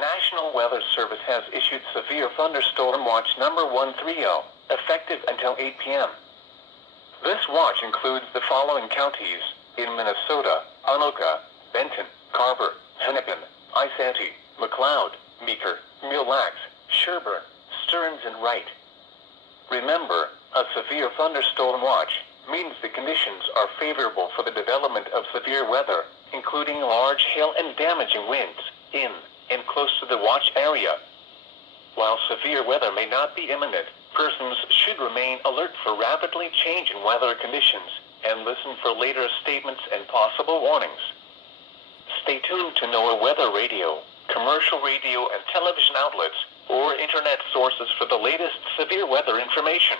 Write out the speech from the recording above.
National Weather Service has issued Severe Thunderstorm Watch number 130, effective until 8 p.m. This watch includes the following counties in Minnesota: Anoka, Benton, Carver, Hennepin, Isanti, McLeod, Meeker, Mille Lacs, Sherburne, Stearns, and Wright. Remember, a severe thunderstorm watch means the conditions are favorable for the development of severe weather, including large hail and damaging winds, in and close to the watch area. While severe weather may not be imminent, persons should remain alert for rapidly changing weather conditions and listen for later statements and possible warnings. Stay tuned to NOAA Weather Radio, commercial radio and television outlets, or internet sources for the latest severe weather information.